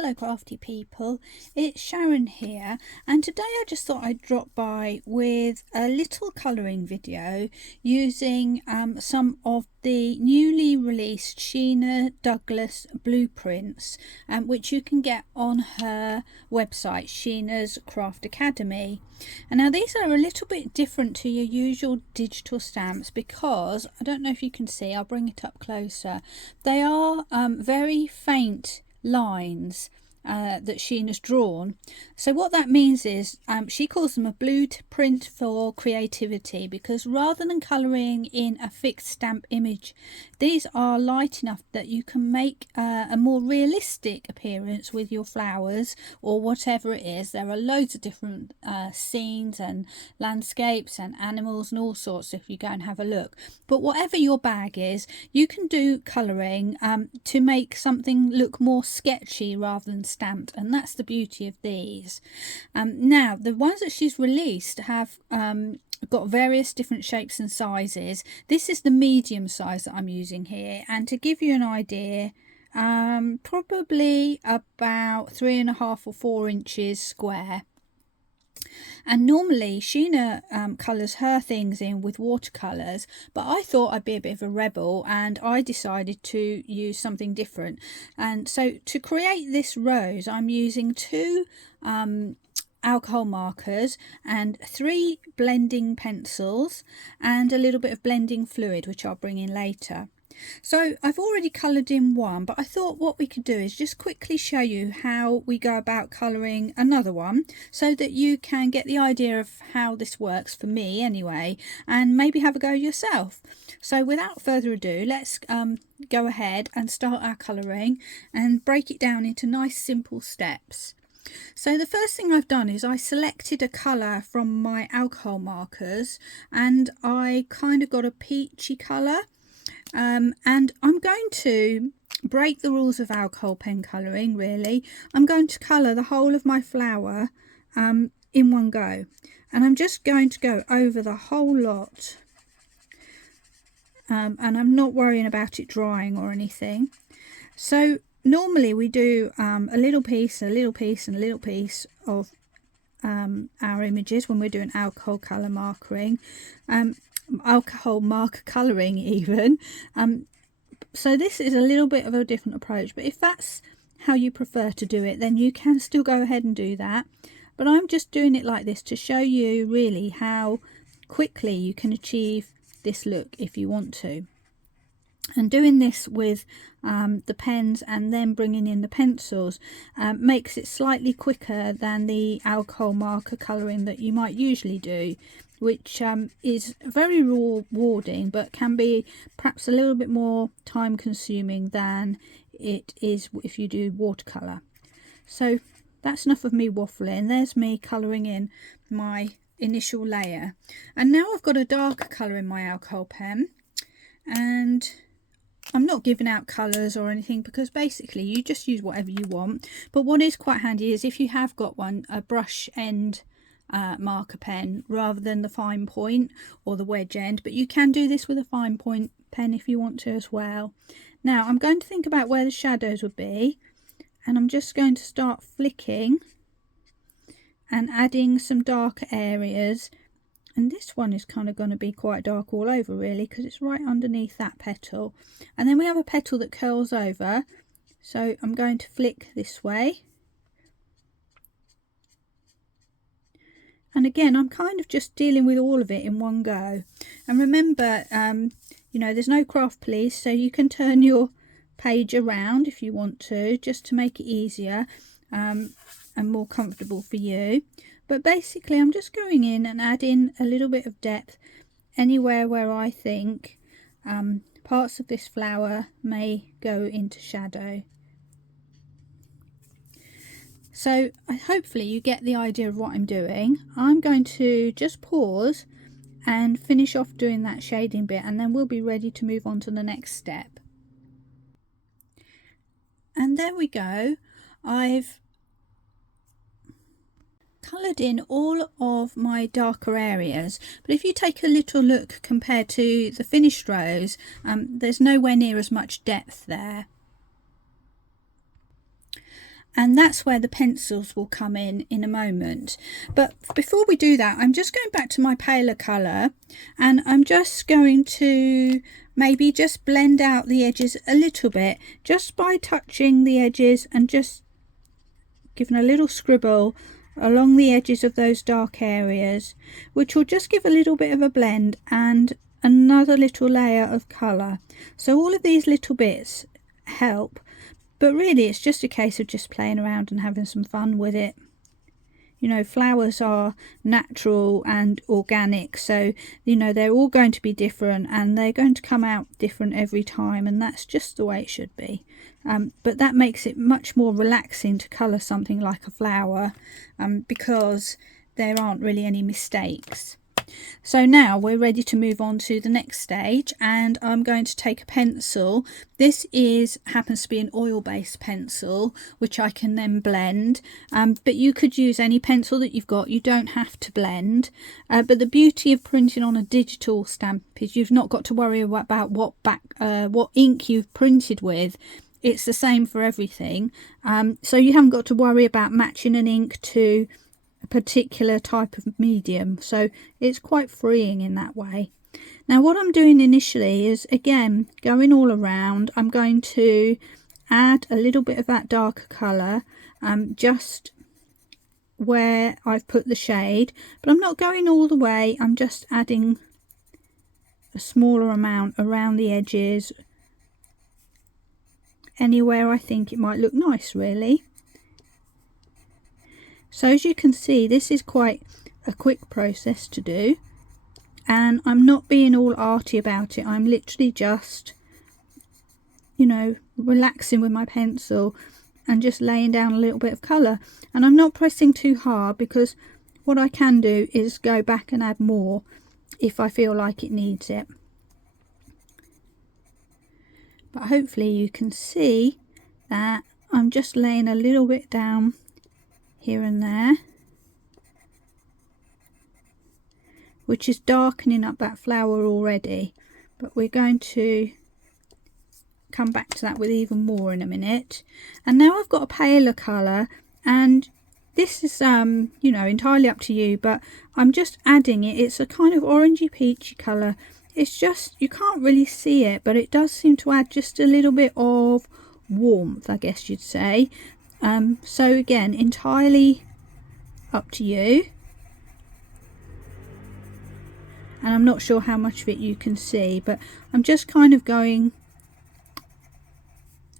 Hello crafty people, it's Sharon here, and today I just thought I'd drop by with a little colouring video using some of the newly released Sheena Douglass Blueprints, which you can get on her website, Sheena's Craft Academy. And now these are a little bit different to your usual digital stamps because, I don't know if you can see, I'll bring it up closer, they are very faint lines that Sheena's drawn. So what that means is she calls them a blueprint for creativity, because rather than colouring in a fixed stamp image, these are light enough that you can make a more realistic appearance with your flowers or whatever it is. There are loads of different scenes and landscapes and animals and all sorts if you go and have a look. But whatever your bag is, you can do colouring to make something look more sketchy rather than stamped, and that's the beauty of these. Now the ones that she's released have got various different shapes and sizes. This is the medium size that I'm using here, and to give you an idea, probably about 3.5 or 4 inches square. And normally Sheena colours her things in with watercolours, but I thought I'd be a bit of a rebel and I decided to use something different. And so to create this rose, I'm using 2 alcohol markers and 3 blending pencils and a little bit of blending fluid, which I'll bring in later. So I've already coloured in one, but I thought what we could do is just quickly show you how we go about colouring another one so that you can get the idea of how this works, for me anyway, and maybe have a go yourself. So without further ado, let's go ahead and start our colouring and break it down into nice simple steps. So the first thing I've done is I selected a colour from my alcohol markers, and I kind of got a peachy colour. And I'm going to break the rules of alcohol pen colouring, really. I'm going to colour the whole of my flower in one go. And I'm just going to go over the whole lot. And I'm not worrying about it drying or anything. So normally we do a little piece, a little piece and a little piece of our images when we're doing alcohol colour markering. Alcohol marker colouring even. So this is a little bit of a different approach, but if that's how you prefer to do it, then you can still go ahead and do that. But I'm just doing it like this to show you really how quickly you can achieve this look if you want to. And doing this with the pens and then bringing in the pencils makes it slightly quicker than the alcohol marker colouring that you might usually do, which is very rewarding but can be perhaps a little bit more time consuming than it is if you do watercolour. So that's enough of me waffling. There's me colouring in my initial layer, and now I've got a darker colour in my alcohol pen, and I'm not giving out colours or anything because basically you just use whatever you want. But what is quite handy is if you have got a brush end marker pen rather than the fine point or the wedge end, but you can do this with a fine point pen if you want to as well. Now I'm going to think about where the shadows would be, and I'm just going to start flicking and adding some darker areas. And this one is kind of going to be quite dark all over really, because it's right underneath that petal. And then we have a petal that curls over, so I'm going to flick this way. And again, I'm kind of just dealing with all of it in one go. And remember, you know, there's no craft police, so you can turn your page around if you want to, just to make it easier and more comfortable for you. But basically, I'm just going in and adding a little bit of depth anywhere where I think parts of this flower may go into shadow. So hopefully you get the idea of what I'm doing. I'm going to just pause and finish off doing that shading bit, and then we'll be ready to move on to the next step. And there we go. I've coloured in all of my darker areas, but if you take a little look compared to the finished rose, there's nowhere near as much depth there. and that's where the pencils will come in a moment. But before we do that, I'm just going back to my paler colour, and I'm just going to maybe just blend out the edges a little bit, just by touching the edges and just giving a little scribble along the edges of those dark areas, which will just give a little bit of a blend and another little layer of colour. So all of these little bits help, but really it's just a case of just playing around and having some fun with it. You know, flowers are natural and organic, so you know they're all going to be different and they're going to come out different every time, and that's just the way it should be. But that makes it much more relaxing to colour something like a flower, because there aren't really any mistakes. So now we're ready to move on to the next stage, and I'm going to take a pencil. This happens to be an oil-based pencil, which I can then blend, but you could use any pencil that you've got. You don't have to blend, but the beauty of printing on a digital stamp is you've not got to worry about what ink you've printed with. It's the same for everything, so you haven't got to worry about matching an ink to a particular type of medium, so it's quite freeing in that way. Now what I'm doing initially is, again, going all around. I'm going to add a little bit of that darker colour just where I've put the shade, but I'm not going all the way. I'm just adding a smaller amount around the edges, anywhere I think it might look nice, really. So as you can see, this is quite a quick process to do, and I'm not being all arty about it. I'm literally just, you know, relaxing with my pencil and just laying down a little bit of colour, and I'm not pressing too hard, because what I can do is go back and add more if I feel like it needs it. But hopefully you can see that I'm just laying a little bit down here and there, which is darkening up that flower already, but we're going to come back to that with even more in a minute. And now I've got a paler colour, and this is you know, entirely up to you, but I'm just adding it. It's a kind of orangey peachy colour. It's just, you can't really see it, but it does seem to add just a little bit of warmth, I guess you'd say. So again, entirely up to you, and I'm not sure how much of it you can see, but I'm just kind of going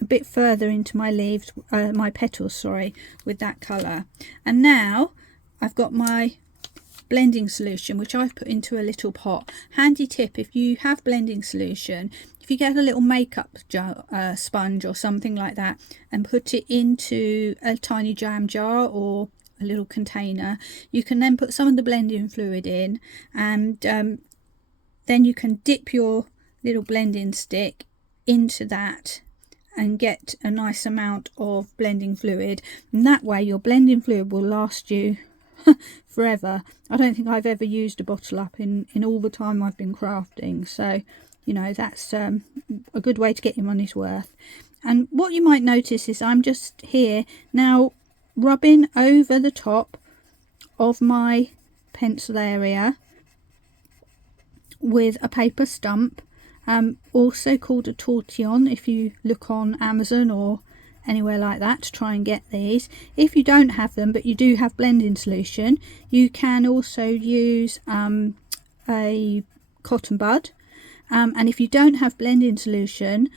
a bit further into my leaves, my petals, sorry, with that colour. And now I've got my blending solution, which I've put into a little pot. Handy tip, if you have blending solution, if you get a little makeup sponge or something like that and put it into a tiny jam jar or a little container, you can then put some of the blending fluid in, and then you can dip your little blending stick into that and get a nice amount of blending fluid, and that way your blending fluid will last you forever. I don't think I've ever used a bottle up in all the time I've been crafting, so you know, that's a good way to get your money's worth. And what you might notice is I'm just here now rubbing over the top of my pencil area with a paper stump, also called a tortillon if you look on Amazon or anywhere like that to try and get these. If you don't have them but you do have blending solution, you can also use a cotton bud. And if you don't have blending solution,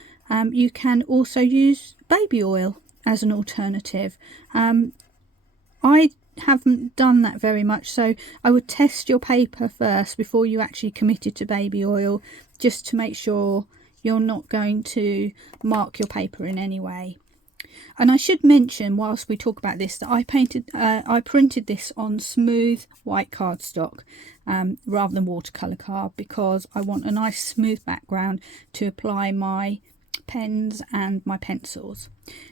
you can also use baby oil as an alternative. I haven't done that very much, so I would test your paper first before you actually committed to baby oil, just to make sure you're not going to mark your paper in any way. And I should mention, whilst we talk about this, that I printed this on smooth white cardstock rather than watercolour card, because I want a nice smooth background to apply my pens and my pencils.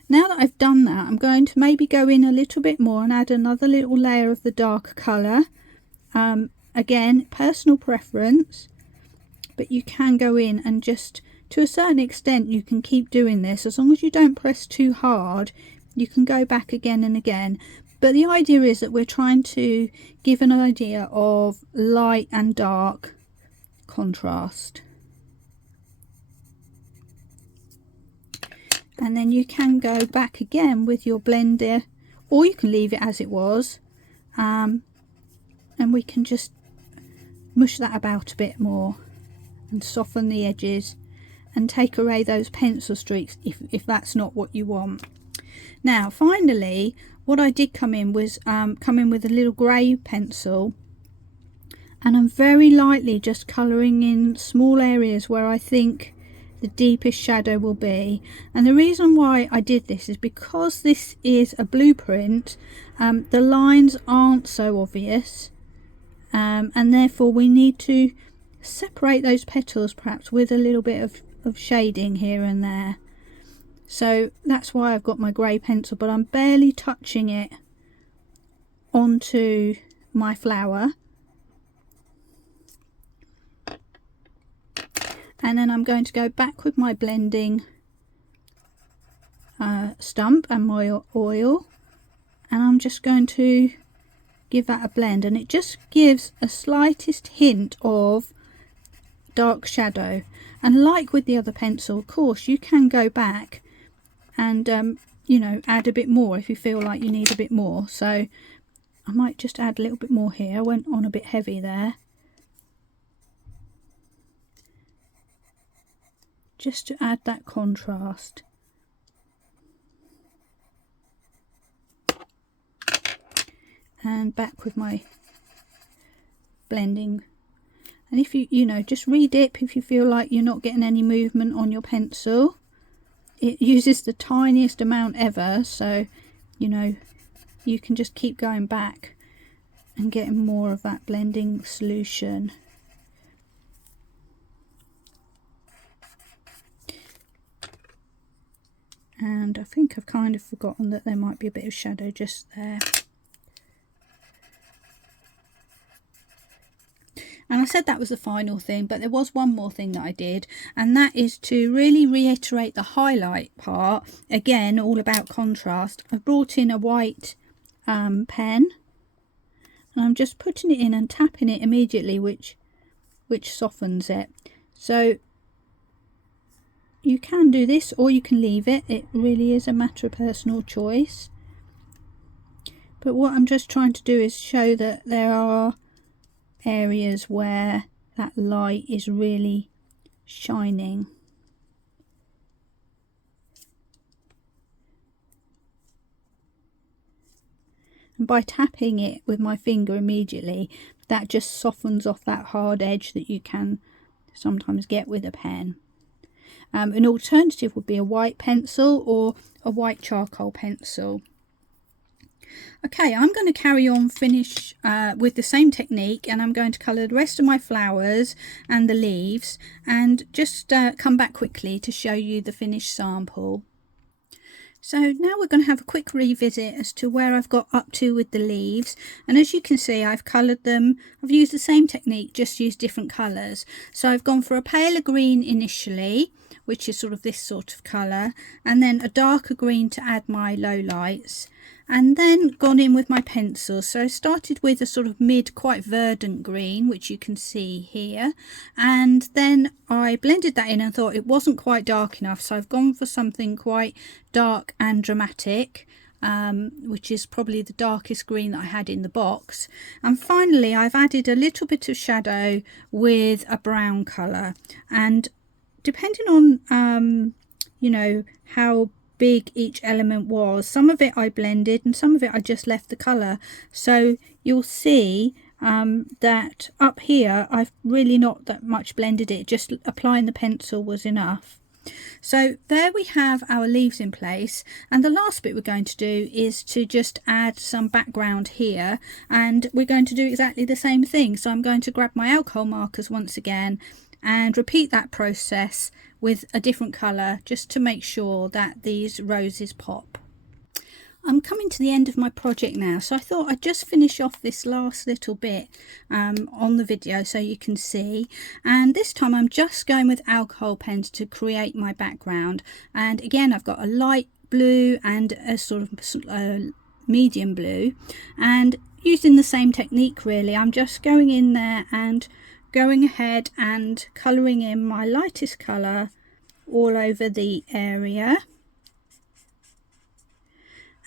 Now that I've done that, I'm going to maybe go in a little bit more and add another little layer of the darker colour. Again, personal preference, but you can go in and just, to a certain extent, you can keep doing this. As long as you don't press too hard, you can go back again and again, but the idea is that we're trying to give an idea of light and dark contrast. And then you can go back again with your blender, or you can leave it as it was, and we can just mush that about a bit more and soften the edges and take away those pencil streaks if that's not what you want. Now finally, what I did come in with a little grey pencil, and I'm very lightly just colouring in small areas where I think the deepest shadow will be. And the reason why I did this is because this is a blueprint, the lines aren't so obvious, and therefore we need to separate those petals perhaps with a little bit of shading here and there. So that's why I've got my grey pencil, but I'm barely touching it onto my flower. And then I'm going to go back with my blending stump and my oil, and I'm just going to give that a blend, and it just gives a slightest hint of dark shadow. And like with the other pencil, of course, you can go back and you know, add a bit more if you feel like you need a bit more. So I might just add a little bit more here. I went on a bit heavy there, just to add that contrast. And back with my blending, and if you know, just redip if you feel like you're not getting any movement on your pencil. It uses the tiniest amount ever, so you know, you can just keep going back and getting more of that blending solution. And I think I've kind of forgotten that there might be a bit of shadow just there. And I said that was the final thing, but there was one more thing that I did, and that is to really reiterate the highlight part. Again, all about contrast. I brought in a white pen, and I'm just putting it in and tapping it immediately, which softens it. So you can do this or you can leave it. It really is a matter of personal choice. But what I'm just trying to do is show that there are areas where that light is really shining. And by tapping it with my finger immediately, that just softens off that hard edge that you can sometimes get with a pen. An alternative would be a white pencil or a white charcoal pencil. Okay, I'm going to carry on finish with the same technique, and I'm going to colour the rest of my flowers and the leaves, and just come back quickly to show you the finished sample. So now we're going to have a quick revisit as to where I've got up to with the leaves, and as you can see, I've coloured them. I've used the same technique, just used different colours. So I've gone for a paler green initially, which is sort of this sort of colour, and then a darker green to add my low lights, and then gone in with my pencil. So I started with a sort of mid, quite verdant green, which you can see here, and then I blended that in and thought it wasn't quite dark enough, so I've gone for something quite dark and dramatic, which is probably the darkest green that I had in the box. And finally I've added a little bit of shadow with a brown colour, and depending on you know, how big each element was, some of it I blended and some of it I just left the colour. So you'll see that up here I've really not that much blended it, just applying the pencil was enough. So there we have our leaves in place, and the last bit we're going to do is to just add some background here, and we're going to do exactly the same thing. So I'm going to grab my alcohol markers once again and repeat that process with a different colour, just to make sure that these roses pop. I'm coming to the end of my project now, so I thought I'd just finish off this last little bit on the video so you can see. And this time I'm just going with alcohol pens to create my background, and again I've got a light blue and a sort of medium blue, and using the same technique really, I'm just going in there and going ahead and colouring in my lightest colour all over the area.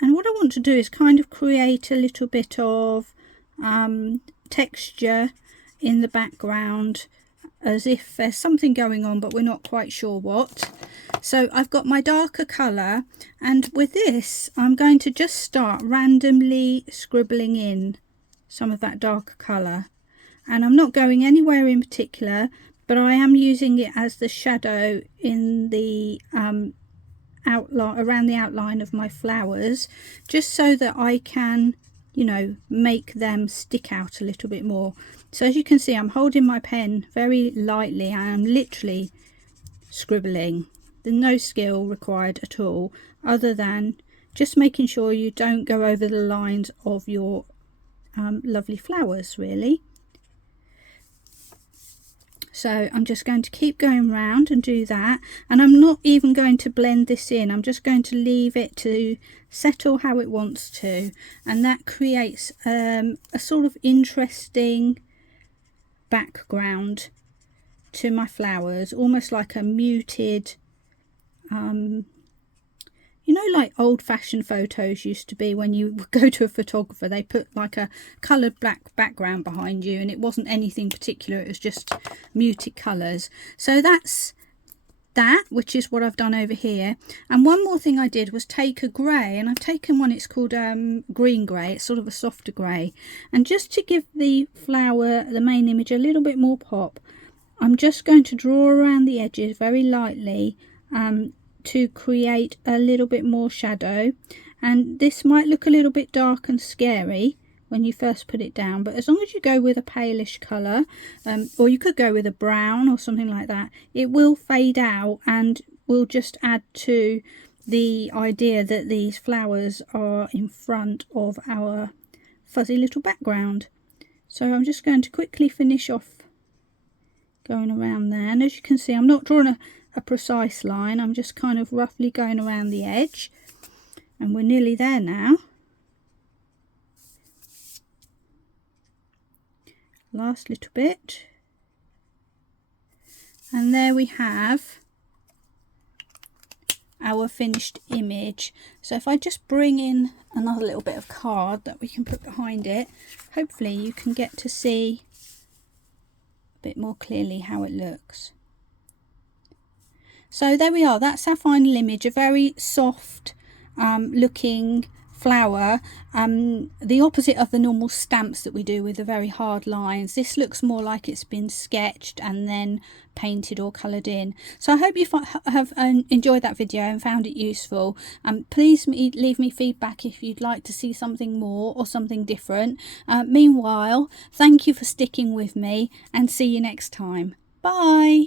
And what I want to do is kind of create a little bit of texture in the background, as if there's something going on but we're not quite sure what. So I've got my darker colour, and with this I'm going to just start randomly scribbling in some of that darker colour, and I'm not going anywhere in particular, but I am using it as the shadow in the outline, around the outline of my flowers, just so that I can, you know, make them stick out a little bit more. So as you can see, I'm holding my pen very lightly and I'm literally scribbling. There's no skill required at all, other than just making sure you don't go over the lines of your lovely flowers really. So I'm just going to keep going round and do that, and I'm not even going to blend this in. I'm just going to leave it to settle how it wants to, and that creates a sort of interesting background to my flowers, almost like a muted you know, like old-fashioned photos used to be. When you go to a photographer, they put like a coloured black background behind you, and it wasn't anything particular, it was just muted colours. So that's that, which is what I've done over here. And one more thing I did was take a grey, and I've taken one, it's called green grey, it's sort of a softer grey, and just to give the flower, the main image, a little bit more pop, I'm just going to draw around the edges very lightly to create a little bit more shadow. And this might look a little bit dark and scary when you first put it down, but as long as you go with a palish colour, or you could go with a brown or something like that, it will fade out and will just add to the idea that these flowers are in front of our fuzzy little background. So I'm just going to quickly finish off going around there, and as you can see, I'm not drawing a precise line, I'm just kind of roughly going around the edge, and we're nearly there now. Last little bit, and there we have our finished image. So if I just bring in another little bit of card that we can put behind it, hopefully you can get to see a bit more clearly how it looks. So there we are, that's our final image, a very soft looking flower, the opposite of the normal stamps that we do with the very hard lines. This looks more like it's been sketched and then painted or coloured in. So I hope you have enjoyed that video and found it useful. Please leave me feedback if you'd like to see something more or something different. Meanwhile, thank you for sticking with me, and see you next time. Bye!